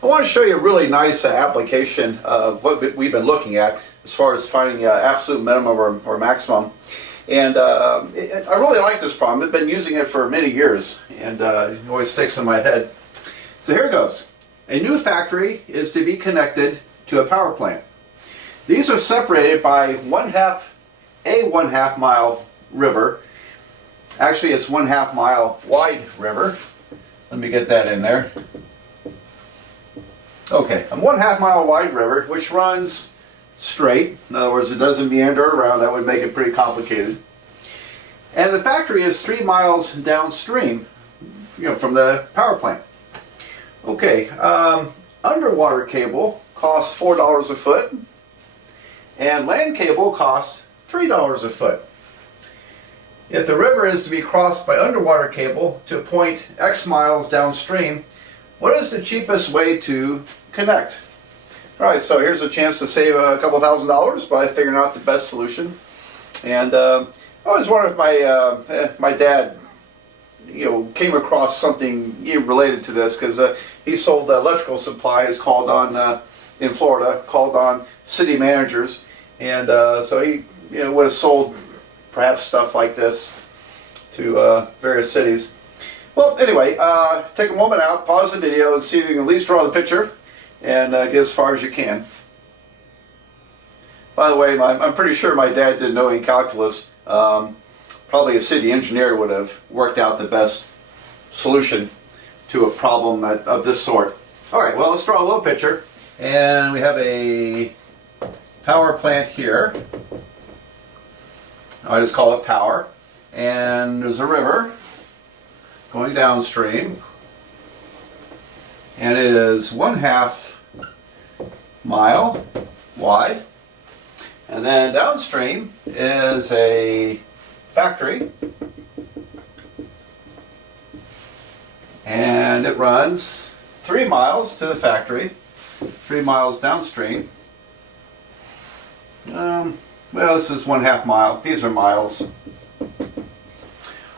I want to show you a really nice application of what we've been looking at as far as finding absolute minimum or maximum. And I really like this problem. I've been using it for many years, and it always sticks in my head. So here it goes. A new factory is to be connected to a power plant. These are separated by a 1/2 mile river. Actually, it's 1/2 mile wide river. Let me get that in there. Okay, a 1/2 mile wide river which runs straight. In other words, it doesn't meander around. That would make it pretty complicated. And the factory is 3 miles downstream, from the power plant. Okay, underwater cable costs $4 a foot, and land cable costs $3 a foot. If the river is to be crossed by underwater cable to a point X miles downstream, what is the cheapest way to connect? Alright, so here's a chance to save a couple $1,000s by figuring out the best solution. And I always wondered if my dad came across something related to this, because he sold electrical supplies, called on in Florida, called on city managers, and so he would have sold perhaps stuff like this to various cities. Well, anyway, take a moment out, pause the video, and see if you can at least draw the picture and get as far as you can. By the way, I'm pretty sure my dad didn't know any calculus. Probably a city engineer would have worked out the best solution to a problem of this sort. Alright, well, let's draw a little picture. And we have a power plant here. I just call it power. And there's a river going downstream. And it is 1/2 mile wide. And then downstream is a factory. And it runs 3 miles to the factory, 3 miles downstream. Well, this is 1/2 mile. These are miles.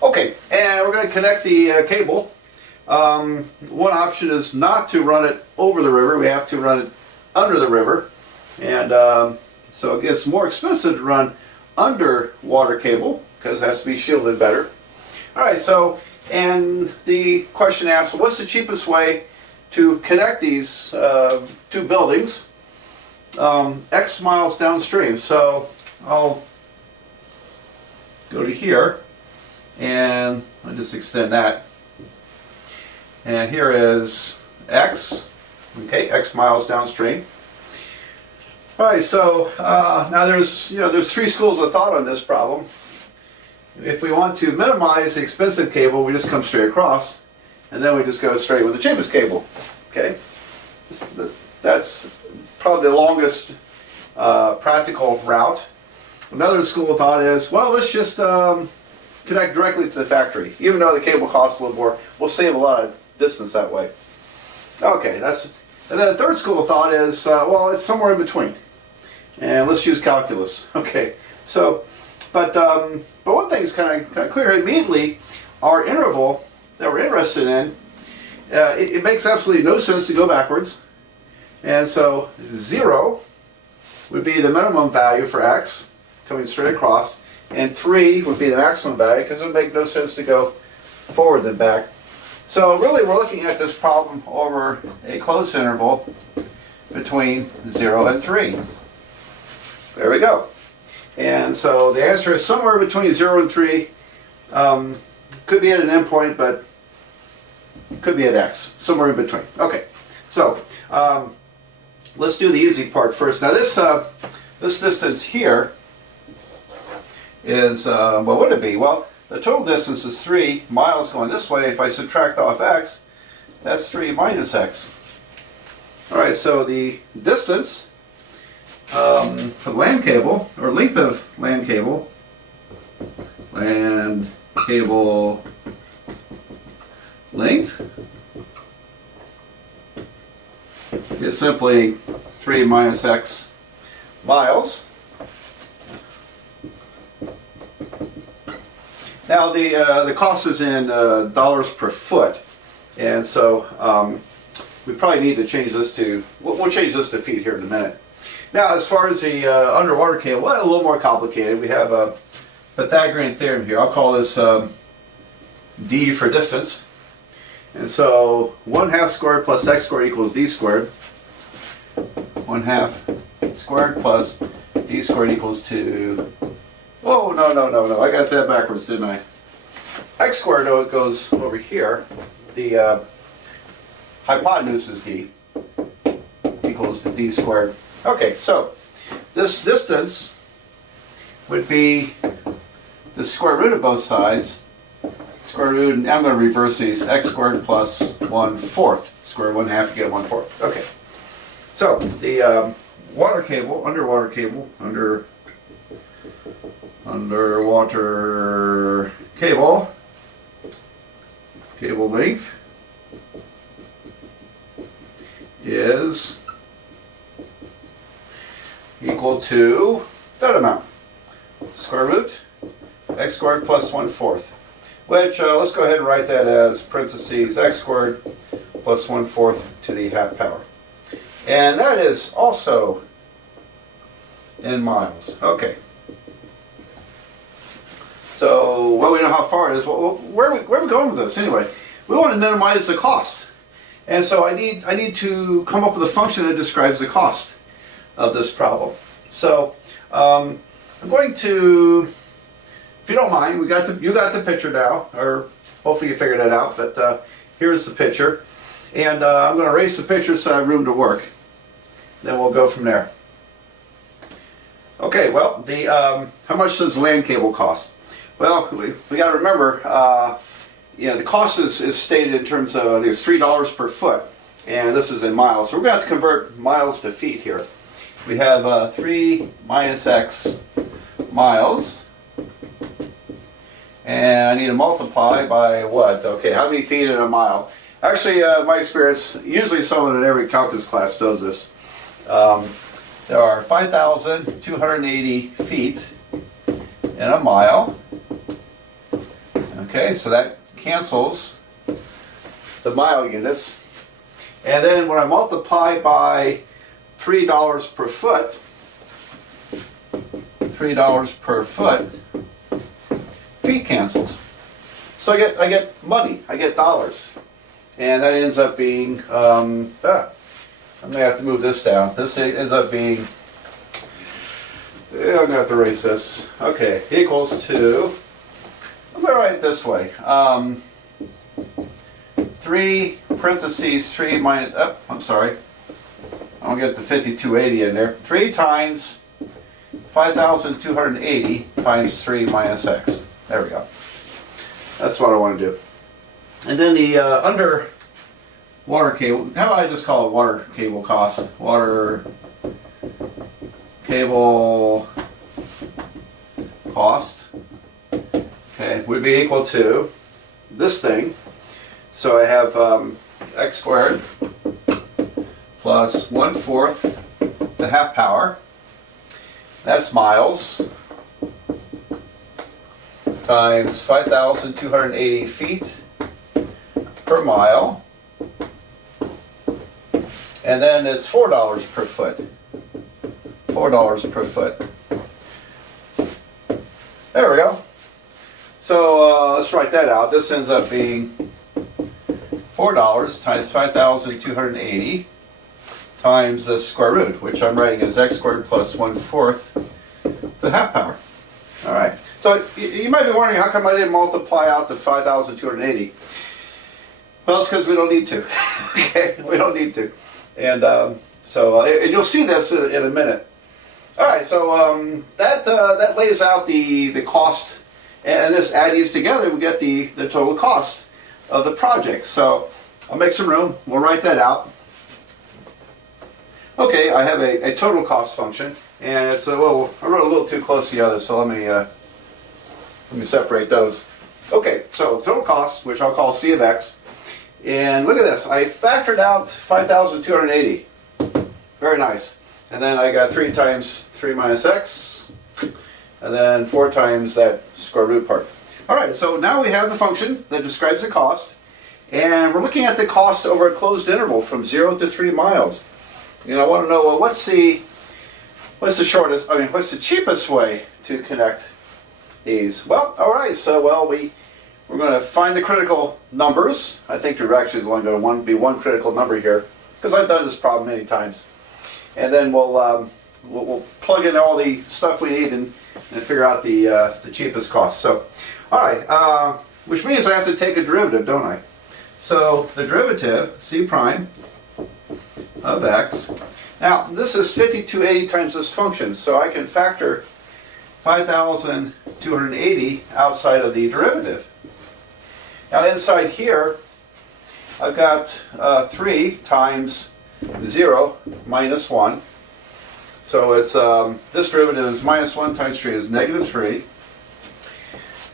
Okay, and we're going to connect the cable. One option is not to run it over the river. We have to run it under the river. And so it gets more expensive to run underwater cable, because it has to be shielded better. Alright, so, and the question asks, what's the cheapest way to connect these two buildings X miles downstream? So I'll go to here, and I'll just extend that. And here is X, okay, X miles downstream. Alright, so now there's 3 schools of thought on this problem. If we want to minimize the expensive cable, we just come straight across, and then we just go straight with the cheapest cable. Okay, that's probably the longest practical route. Another school of thought is, well, let's just connect directly to the factory. Even though the cable costs a little more, we'll save a lot of distance that way. Okay, and then the third school of thought is, well, it's somewhere in between. And let's use calculus. Okay, so, but one thing is kind of clear immediately. Our interval that we're interested in, it makes absolutely no sense to go backwards. And so 0 would be the minimum value for x, coming straight across, and 3 would be the maximum value, because it would make no sense to go forward and back. So really we're looking at this problem over a closed interval between 0 and 3. There we go. And so the answer is somewhere between 0 and 3. Could be at an endpoint, but could be at x, somewhere in between. Okay, so let's do the easy part first. Now this distance here is, what would it be? Well, the total distance is 3 miles going this way. If I subtract off x, that's 3 minus x. Alright, so the distance for the land cable, or length of land cable length is simply 3 minus x miles. Now the cost is in dollars per foot, and so we probably need to change this to, we'll change this to feet here in a minute. Now, as far as the underwater cable, well, a little more complicated. We have a Pythagorean Theorem here. I'll call this d for distance. And so 1/2 squared plus x squared equals d squared. 1/2 squared plus d squared equals to, oh, no, I got that backwards, didn't I? X squared, oh, it goes over here. The hypotenuse is d, equals to d squared. Okay, so this distance would be the square root of both sides. Square root, and I'm going to reverse these, x squared plus 1/4. Square 1/2, you get 1/4. Okay. So the underwater cable, cable length is equal to that amount. Square root x squared plus 1/4. Which, let's go ahead and write that as parentheses x squared plus 1/4 to the half power. And that is also in miles. Okay. So, well, we know how far it is. Well, where are we going with this anyway? We want to minimize the cost. And so I need to come up with a function that describes the cost of this problem. So, I'm going to, if you don't mind, you got the picture now, or hopefully you figured it out, but here's the picture. And I'm going to erase the picture so I have room to work. Then we'll go from there. Okay, well, how much does Lan Cable cost? Well, we got to remember, the cost is stated in terms of, there's $3 per foot, and this is in miles. So we're going to have to convert miles to feet here. We have 3 minus x miles. And I need to multiply by what? Okay, how many feet in a mile? Actually, my experience, usually someone in every calculus class does this. There are 5,280 feet in a mile. Okay, so that cancels the mile units. And then when I multiply by $3 per foot, feet cancels. So I get money, I get dollars. And that ends up being, I'm going to have to move this down. This ends up being, I'm going to have to erase this. Okay, equals to, I'm going to write it this way. 3 parentheses 3 minus, I'm sorry. I'll get the 5280 in there. 3 times 5,280 times 3 minus x. There we go. That's what I want to do. And then the underwater cable, how about I just call it water cable cost? Water cable cost, okay, would be equal to this thing. So I have x squared plus 1/4 the half power. That's miles times 5,280 feet per mile, and then it's $4 per foot. $4 per foot. There we go. So let's write that out. This ends up being $4 times 5,280 times the square root, which I'm writing as x squared plus 1/4 the half power. All right. So you might be wondering, how come I didn't multiply out the 5,280? Well, it's because we don't need to. Okay, we don't need to. And and you'll see this in a minute. All right. So that lays out the cost, and this add these together, we get the total cost of the project. So I'll make some room. We'll write that out. Okay, I have a total cost function, and it's I wrote a little too close to the other, so let me separate those. Okay, so total cost, which I'll call C of x, and look at this. I factored out 5,280. Very nice. And then I got 3 times 3 minus x, and then 4 times that square root part. All right, so now we have the function that describes the cost, And we're looking at the cost over a closed interval from 0 to 3 miles. And I want to know, well, what's the shortest, what's the cheapest way to connect these? Well, all right, so we're going to find the critical numbers. I think there actually is only going to be one critical number here, because I've done this problem many times. And then we'll plug in all the stuff we need and figure out the cheapest cost. So, all right, which means I have to take a derivative, don't I? So the derivative, c prime of x. Now, this is 5280 times this function, so I can factor 5,280 outside of the derivative. Now inside here, I've got 3 times 0 minus 1. So it's this derivative is minus 1 times 3 is negative 3.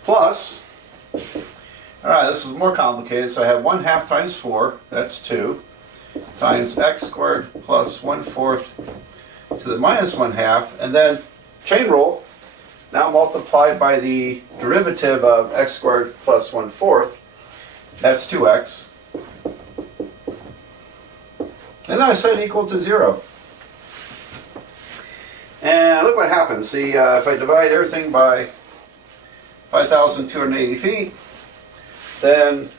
Plus, all right, this is more complicated, so I have 1/2 times 4, that's 2, times x squared plus 1/4 to the minus 1/2, and then chain rule, now multiplied by the derivative of x squared plus 1/4, that's 2x. And then I set equal to 0. And look what happens. See, if I divide everything by 5,280 feet, then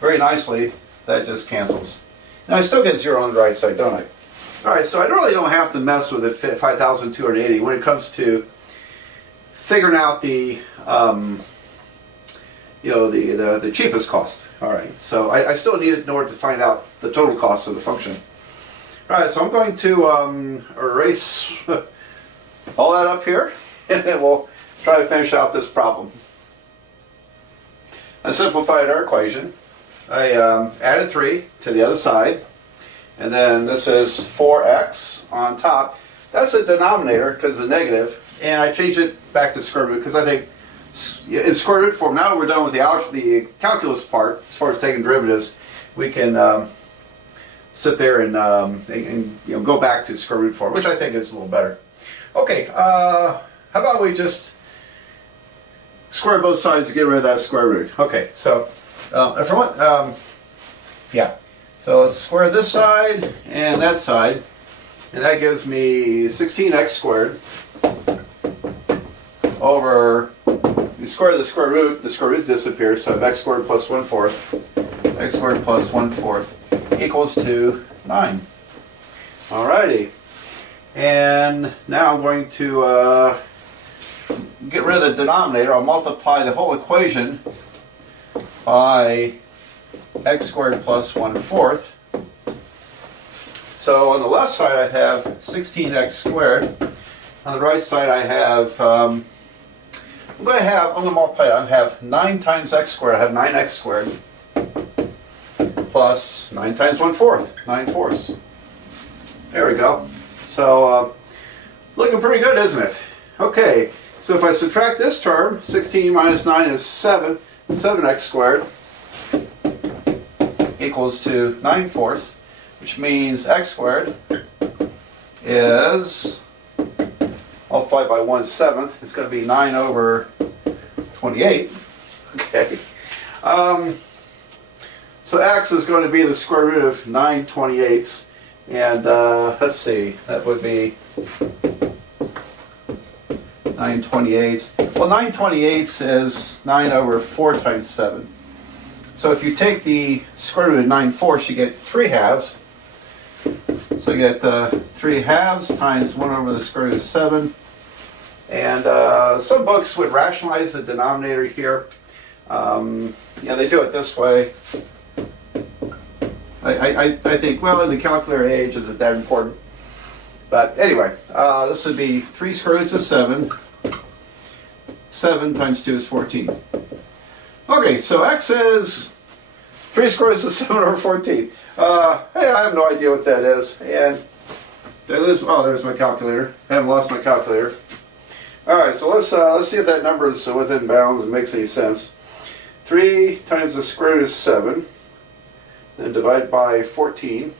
very nicely that just cancels. Now I still get 0 on the right side, don't I? All right, so I really don't have to mess with the 5,280 when it comes to figuring out the the cheapest cost. All right, so I still need it in order to find out the total cost of the function. All right, so I'm going to erase all that up here, and then we'll try to finish out this problem. I simplified our equation. I added 3 to the other side, and then this is 4x on top. That's the denominator because the negative, and I changed it back to square root because I think in square root form, now that we're done with the calculus part, as far as taking derivatives, we can sit there and go back to square root form, which I think is a little better. Okay, how about we just square both sides to get rid of that square root. Okay, so so let's square this side and that side, and that gives me 16x squared over, you square the square root disappears, so I have x squared plus 1/4, x squared plus 1/4 equals to 9. Alrighty, and now I'm going to get rid of the denominator. I'll multiply the whole equation by x squared plus 1/4. So on the left side I have 16x squared. On the right side I have, I'm going to multiply it. I have 9 times x squared. I have 9x squared plus 9 times 1/4, 9/4. There we go. So looking pretty good, isn't it? Okay. So if I subtract this term, 16 minus 9 is 7x squared equals to 9/4, which means x squared is multiplied by 1/7. It's going to be 9 over 28. Okay. So x is going to be the square root of 9/28, and let's see, that would be 9/28. Well, 9/28 is 9 over 4 times 7. So if you take the square root of 9/4, you get 3 halves. So you get 3 halves times 1 over the square root of 7. And some books would rationalize the denominator here. They do it this way. I think, well, in the calculator age, is it that important? But anyway, this would be 3 square roots of 7. 7 times 2 is 14. Okay, so x is 3 square roots of 7 over 14. Hey, I have no idea what that is. And did I lose? Oh, there's my calculator. I haven't lost my calculator. All right, so let's see if that number is within bounds and makes any sense. 3 times the square root of 7, then divide by 14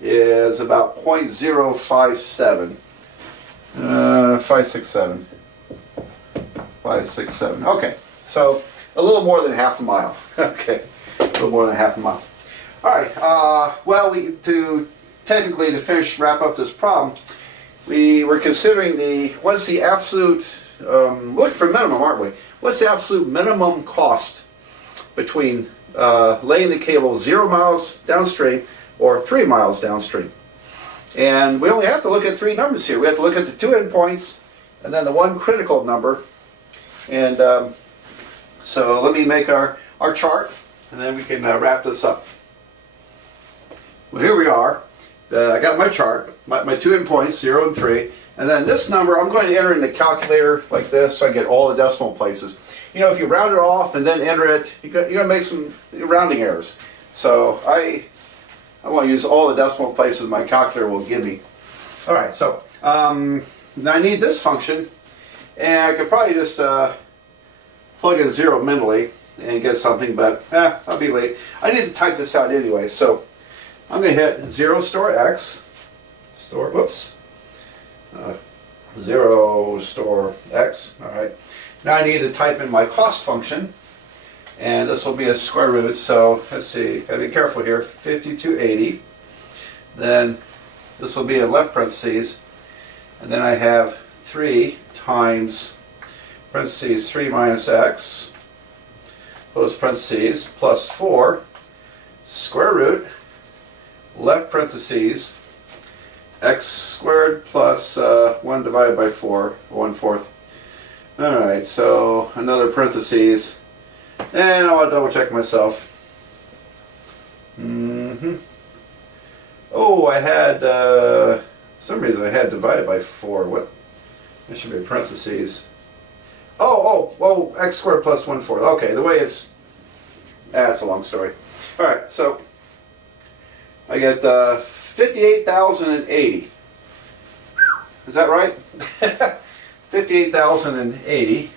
is about 0.057. 567. 567. Okay, so a little more than half a mile. Okay, a little more than half a mile. All right. Well, to wrap up this problem, we were considering what's the absolute look for minimum, aren't we? What's the absolute minimum cost between laying the cable 0 miles downstream or 3 miles downstream? And we only have to look at 3 numbers here. We have to look at the 2 endpoints and then the 1 critical number. And so let me make our chart, and then we can wrap this up. Well, here we are. I got my chart, my 2 endpoints, 0 and 3. And then this number, I'm going to enter in the calculator like this so I get all the decimal places. You know, if you round it off and then enter it, you're going to make some rounding errors. So I want to use all the decimal places my calculator will give me. All right, so now I need this function, and I could probably just plug in 0 mentally and get something, but I'll be late. I need to type this out anyway, so I'm going to hit 0 store x, 0 store x. All right. Now I need to type in my cost function, and this will be a square root. So let's see. Gotta be careful here. 5280. Then this will be in left parentheses, and then I have 3 times parentheses 3 minus x, close parentheses, plus 4 square root left parentheses x squared plus 1 divided by 4, 1/4. Alright, so another parentheses, and I want to double check myself. Oh, I had, for some reason I had divided by 4. What? There should be parentheses. Oh, x squared plus 1/4. Okay, the way it's, that's a long story. Alright, so I get 58,080. Is that right? 58,080.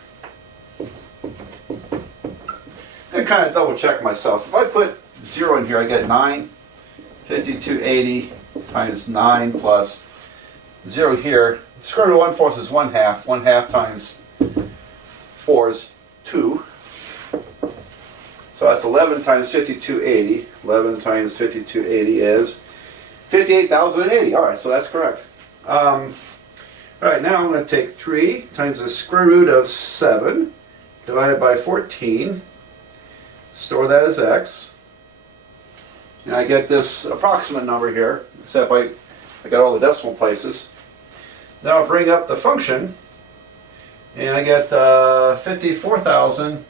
I kind of double check myself. If I put 0 in here, I get 9. 5280 times 9 plus 0 here. Square root of 1/4 is 1/2. 1/2 times 4 is 2. So that's 11 times 5280. 11 times 5280 is 58,080. All right, so that's correct. All right, now I'm going to take 3 times the square root of 7 divided by 14. Store that as x. And I get this approximate number here, except I got all the decimal places. Then I'll bring up the function, and I get 54,000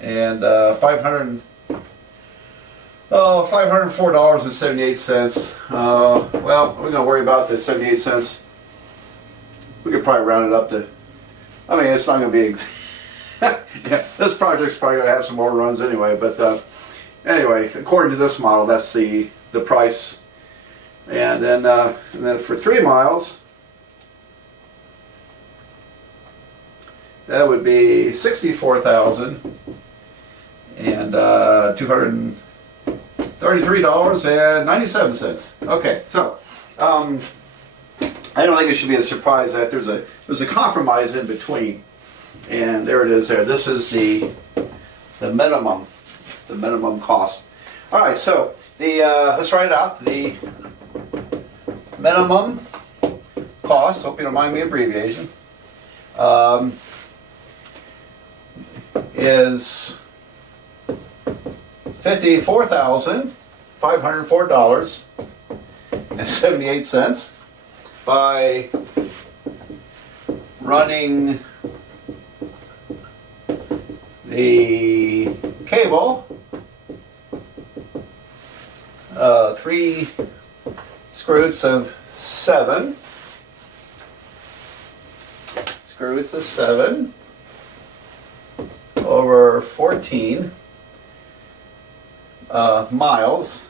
and $504.78. Well, we're going to worry about the 78 cents. We could probably round it up to, I mean, it's not going to be, yeah, this project's probably going to have some more runs anyway, but anyway, according to this model, that's the price. And then for 3 miles, that would be $64,000 and $233.97. Okay, so I don't think it should be a surprise that there's a compromise in between, and there it is. There, this is the minimum cost. All right, so let's write it out. The minimum cost. Hope you don't mind me abbreviation. Is $54,504.78 by running the cable 3 square roots of 7. Square roots of 7 over 14 miles.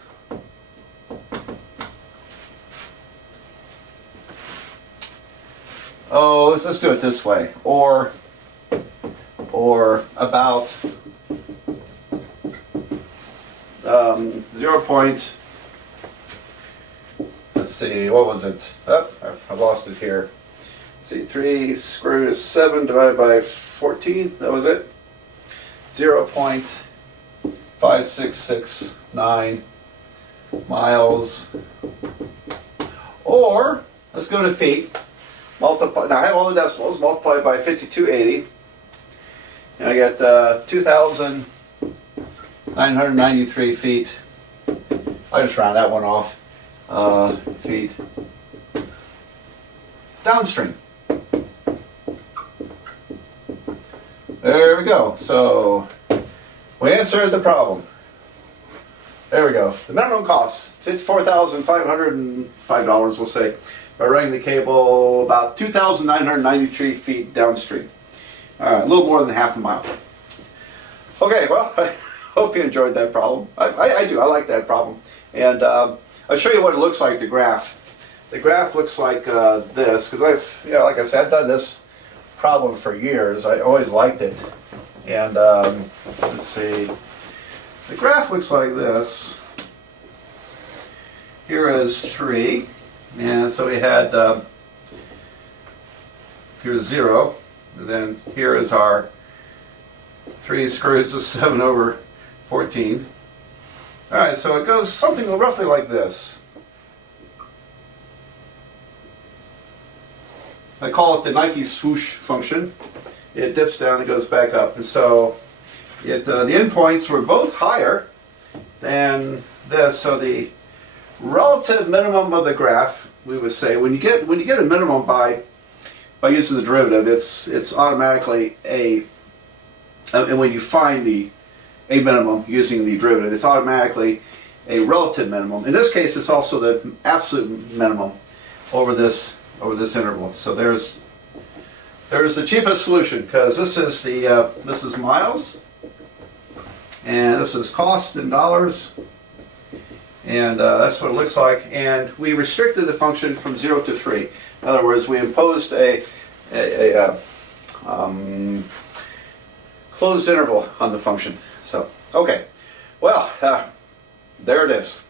Oh, let's do it this way. Or about 0 point. Let's see, what was it? Oh, I've lost it here. Let's see, 3 square root of 7 divided by 14, that was it. 0.5669 miles. Or, let's go to feet. Multiply, now I have all the decimals, multiply by 5280. And I get 2,993 feet. I just round that one off. Feet downstream. There we go. So we answered the problem. There we go. The minimum cost, $54,505, we'll say, by running the cable about 2,993 feet downstream. All right, a little more than half a mile. Okay, well, I hope you enjoyed that problem. I do. I like that problem. And I'll show you what it looks like, the graph. The graph looks like this, because like I said, I've done this problem for years. I always liked it. And let's see. The graph looks like this. Here is 3. And so we had, here's 0. And then here is our 3 squared is 7 over 14. All right, so it goes something roughly like this. I call it the Nike swoosh function. It dips down and goes back up. And so the endpoints were both higher than this. So the relative minimum of the graph, we would say, when you get a minimum by using the derivative, it's automatically and when you find a minimum using the derivative, it's automatically a relative minimum. In this case, it's also the absolute minimum over this interval. So there's the cheapest solution, because this is miles, and this is cost in dollars, and that's what it looks like. And we restricted the function from 0 to 3. In other words, we imposed a closed interval on the function. So okay, well, there it is.